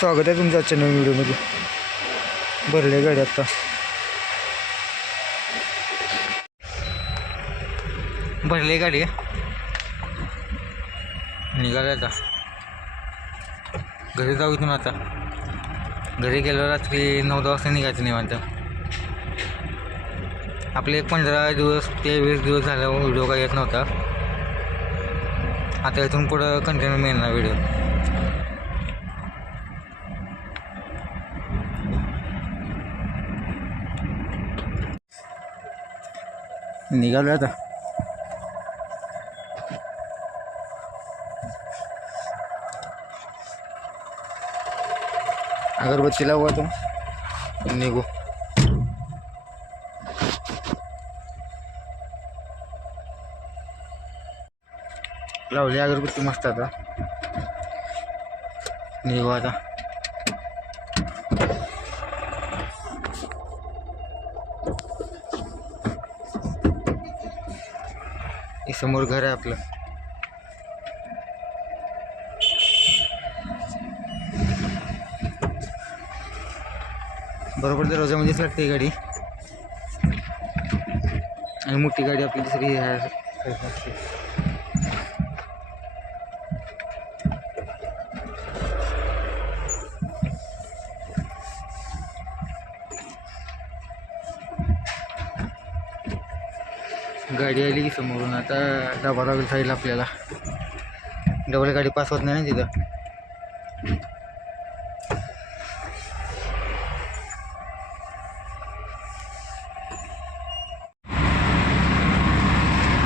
स्वागत आहे तुमच्या आजच्या नवीन व्हिडिओमध्ये. भरले गाडी आत्ता भरले गाडी. निघाले आता. घरी जाऊ इथून आता. घरी गेलो रात्री नऊ दहा वाजता निघायचं निवांत. आपले एक पंधरा दिवस ते वीस दिवस झाला व्हिडिओ काय येत नव्हता. आता इथून पुढं कंटिन्यू मिळणार व्हिडिओ. निघालो आता अगरबत्ती लावू आता निघू लावली अगरबत्ती मस्त आता निघू आता हे समोर घर आहे आपलं. बरोबर दरवाजामध्येच लागते ही गाडी. आणि मोठी गाडी आपली दुसरी ह्या गाडी आली की समोरून. आता डबा लागेल साईडला आपल्याला. डबल गाडी पास होत नाही ना तिथं.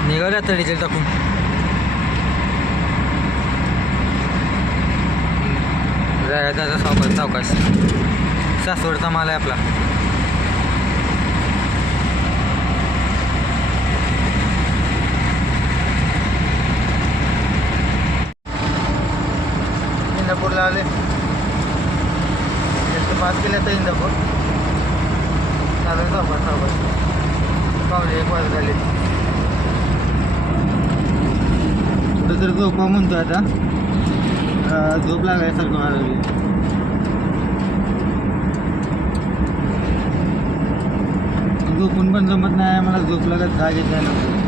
निघाल्या आता डिझेल टाकून. दादा सावकाश सावकाश. सासवडचा माल आहे आपला. इंदापूरला आले. जास्त पास केलं तर इंदापूर. चालेल सावकाश सावकाश पावले एक वाज झाले कुठं तर झोपा म्हणतो आता. झोप लागायसारखं मला लागली. झोपून पण जमत नाही मला झोप लागत जाग येत नाही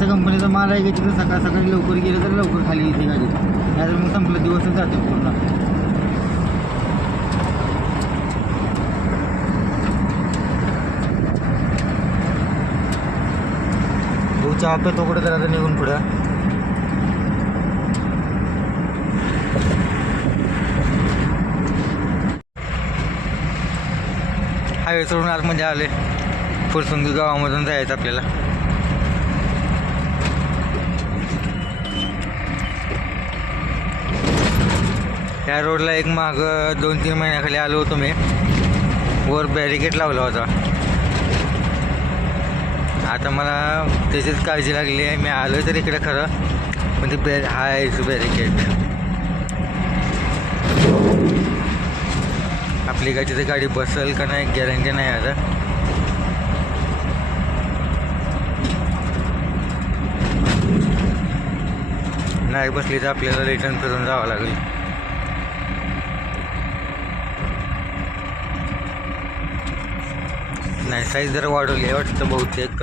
जास्त कंपनीचा माल आहे की तिथं सकाळ सकाळी लवकर गेलं तर लवकर खाली येते गाडी. नाहीतर मग संपलं दिवसच जाते पूर्ण. भाऊ चहा तो कुठं तर आता निघून पुढं. हायवे सोडून आतमध्ये आले. फुरसुंगी गावामधून जायचं आपल्याला. त्या रोडला एक माग दोन तीन महिन्याखाली आलो होतो मी. वर बॅरिकेड लावला होता. आता मला त्याचीच काळजी लागली आहे. मी आलो तर इकडे खरं पण ते बॅ हायचं बॅरिकेड आपली काय तिथे गाडी बसेल का नाही गॅरंटी नाही आता. नाही बसली तर आपल्याला रिटर्न फिरून जावं लागेल. नाही साईज जरा वाढवली आहे वाटतं बहुतेक.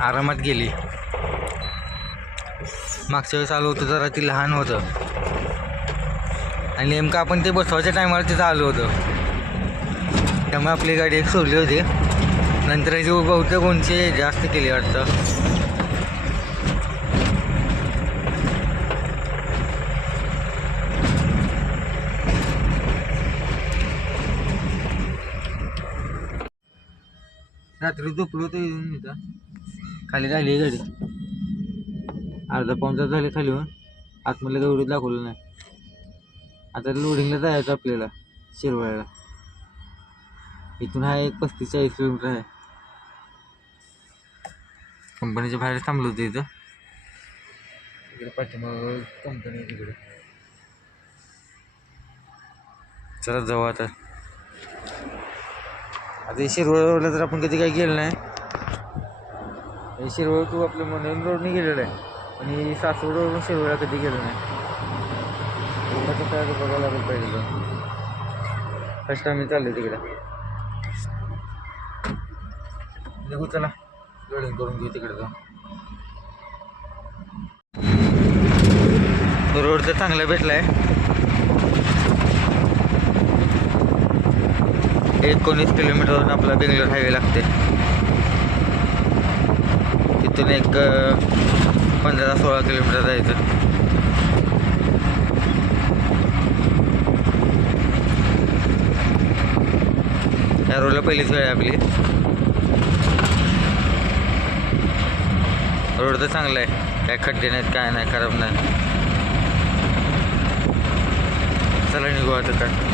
आरामात गेली. मागच्या वेळेस आलो होतं जरा ती लहान होतं. आणि नेमकं आपण ते बसवायच्या टायमाला तिथं आलो होतं. त्यामुळे आपली गाडी एक सोडली होती. नंतर जे बहुतेक उंची जास्त केली वाटतं. रात्री झोपलो होतो येऊन इथं खाली राहिली गाडी. अर्धा पाऊन तास झाले खाली होऊन. काही एवढं दाखवलं नाही. आता लोडिंगला जायचं आपल्याला शिरवाळ्याला. इथून हा एक पस्तीस चाळीस किलोमीटर आहे. कंपनीच्या बाहेर थांबलो होतो इथं. इकडे पाठीमाग कंपनी आहे तिकडे. चला जाऊ आता. आता शिरवळ रोडला तर आपण कधी काही गेलं नाही. हे शिरवळ तू आपलं म्हणून रोडने गेलेलं आहे. आणि सासवड रोडवरून शिरवळला कधी गेलो नाही. कसं काय बघायला लागेल पाहिजे जाऊन. फर्स्ट टाइम मी चाललो तिकडे. निघू चला. लोडिंग करून घेऊ तिकडे जाऊन. रोड तर चांगला भेटला आहे म्हणजे एकोणीस किलोमीटरवरून आपला बेंगलोर हायवे लागते. तिथून एक पंधरा सोळा किलोमीटर जायचं. या रोडला पहिलीच वेळ आहे आपली. रोड तर चांगला आहे. काय खड्डे नाहीत काय नाही खराब नाही. चला निघू आता. काय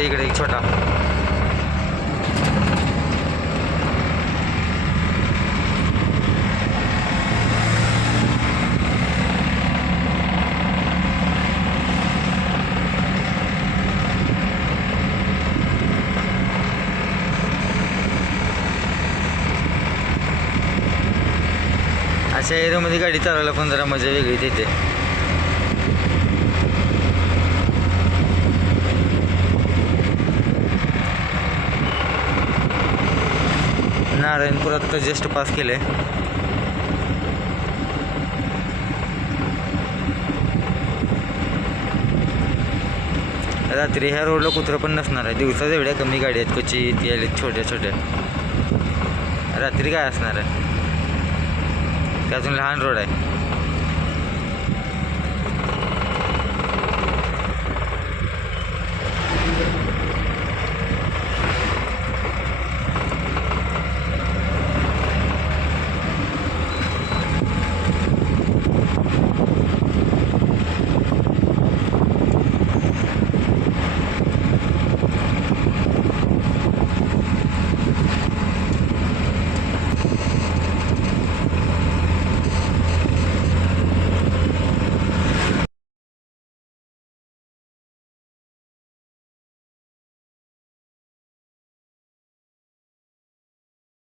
घाट इकडे एक छोटा. अशा एरियामध्ये गाडी चालवायला पण जरा मजा वेगळीच येते नारायणपुरात तर जस्ट पास केलं आहे रात्री ह्या रोडला कुत्रं पण नसणार आहे. दिवसाच एवढ्या कमी गाडी आहेत कची ती आली छोट्या छोट्या. रात्री काय असणार आहे? ते अजून लहान रोड आहे.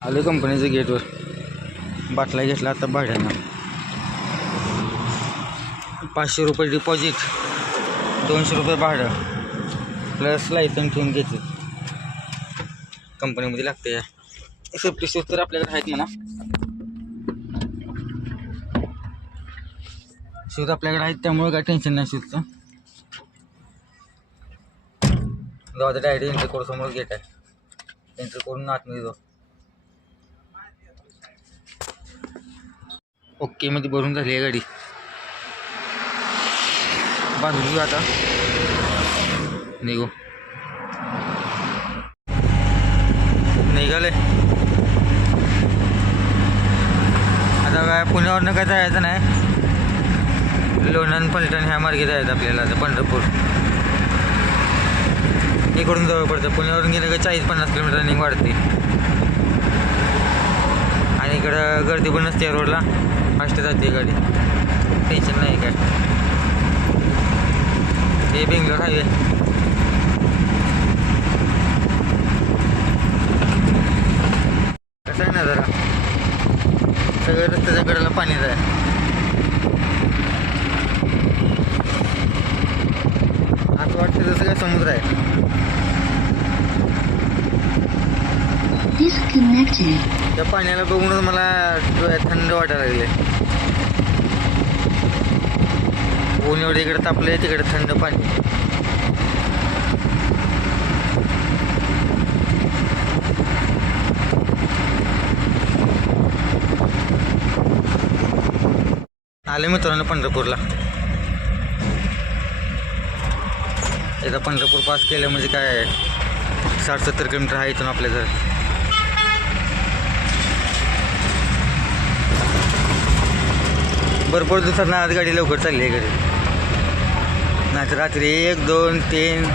आलो कंपनीच्या गेटवर. बाटला घेतला आता भाड्यानं. पाचशे रुपये डिपॉझिट दोनशे रुपये भाडं प्लस लायसन ठेवून घेते. कंपनीमध्ये लागते या. सेफ्टी शूज तर आपल्याकडे आहेत म्हणा. शूज आपल्याकडे आहेत त्यामुळे काय टेन्शन नाही शूजचं गावाचं डायरेक्ट एंट्री करून समोर गेट आहे एंट्री करून आतमध्ये जाऊ ओके मध्ये भरून झाली आहे गाडी. बांधून घेऊ आता. निघू. निघाले आता काय पुण्यावरनं काय जायचं नाही. लोणंद पलटण ह्या मार्गे जायचं आपल्याला आता पंढरपूर. इकडून जवळ पडतं. पुण्यावरून गेलं का चाळीस पन्नास किलोमीटर रनिंग वाढते. आणि इकडं गर्दी पण नसते रोडला. फास्ट जाते गाडी. टेन्शन नाही काय. हे बेंगलोर हायवे कसं आहे ना जरा? सगळं रस्त्याच्या कडेला पाणीच आहे असं वाटतं जसं काय समुद्र आहे. Disconnected. त्या पाण्याला बघूनच मला डोळ्यात थंड वाटायला लागले. ऊन एवढे इकडे तापले तिकडे थंड पाणी. आले मित्रांनो पंढरपूरला. एकदा पंढरपूर पास केलं म्हणजे काय साठ सत्तर किलोमीटर आहे इथून आपल्या घर भरपूर दिवसात आज गाडी लवकर चालली आहे घरी. नाहीतर रात्री एक दोन तीन